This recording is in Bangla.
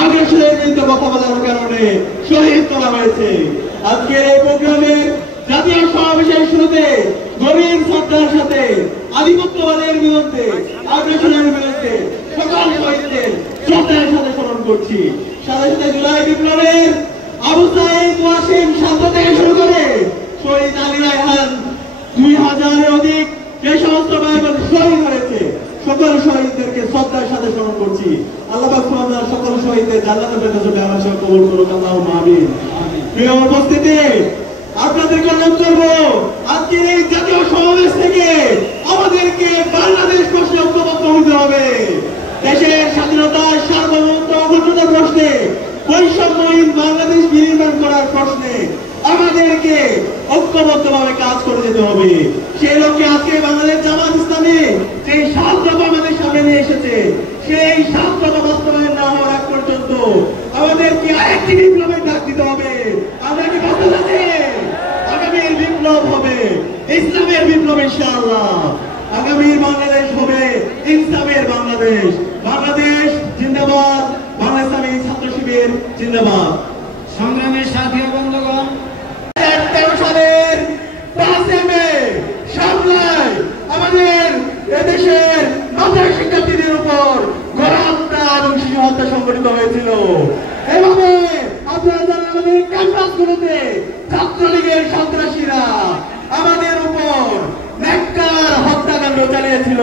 আগ্রাসনের বিরুদ্ধে কথা বলার কারণে শহীদ করা হয়েছে। আজকের এই প্রোগ্রামে জাতীয় সমাবেশের শুরুতে গভীর শ্রদ্ধার সাথে আধিপত্যবাদের বিরুদ্ধে, আগ্রাসনের বিরুদ্ধে সকল শহীদদের শ্রদ্ধার সাথে স্মরণ করছি। সাথে সাথে জুলাই বিপ্লবের আবু সাঈদ ওয়াসিম শান্ত থেকে শুরু করে শহীদ আলী রায়হান 2000-এর অধিক যে সমস্ত ভাইবোন শহীদ হয়েছে সকল শহীদদেরকে শ্রদ্ধার সাথে স্মরণ করছি। আল্লাহ পাক সুবহানাহু সকল শহীদদের জান্নাতের ফেরদৌসে আমার সঙ্গে কবুল করুন, আল্লাহুম্মা আমিন। প্রিয় উপস্থিতি, আপনাদেরকে অনুরোধ করব আজকের এই জাতীয় সমাবেশ থেকে আমাদেরকে বাংলাদেশ প্রশ্নে ঐক্যবদ্ধ হতে হবে। দেশের স্বাধীনতা, সার্বভৌমত্ব, অখণ্ডতার প্রশ্নে, বৈষম্যহীন বাংলাদেশ বিনির্মাণ করার প্রশ্নে আমাদেরকে ঐক্যবদ্ধভাবে কাজ করে যেতে হবে। সেই লক্ষ্যে আজকে বাংলাদেশ জামাত ইসলামী সেই 7 দফা আমাদের সামনে নিয়ে এসেছে। সেই 7 দফা বাস্তবায়ন না হওয়ার আগ পর্যন্ত আমাদেরকে আরেকটি বিপ্লবের ডাক দিতে হবে। আমরা কি বলতে চাচ্ছি আগামীর বিপ্লব হবে ইসলামের বিপ্লব ইনশাআল্লাহ। আগামীর বাংলাদেশ হবে ইসলামের বাংলাদেশ। বাংলাদেশ জিন্দাবাদ, বাংলা ইসলামী ছাত্র শিবির জিন্দাবাদ। সংগ্রামের সাথী বন্ধুগণ, 2013 সালের 5 মে সামলায় আমাদের এদেশের মাদ্রাসা শিক্ষার্থীদের উপর গণহত্যা এবং শিশু হত্যা সংঘটিত হয়েছিল। এভাবে আপনারা জানেন আমাদের ক্যাম্পাসগুলোতে ছাত্রলীগের সন্ত্রাসীরা আমাদের উপর নেককার হত্যাকাণ্ড চালিয়েছিল।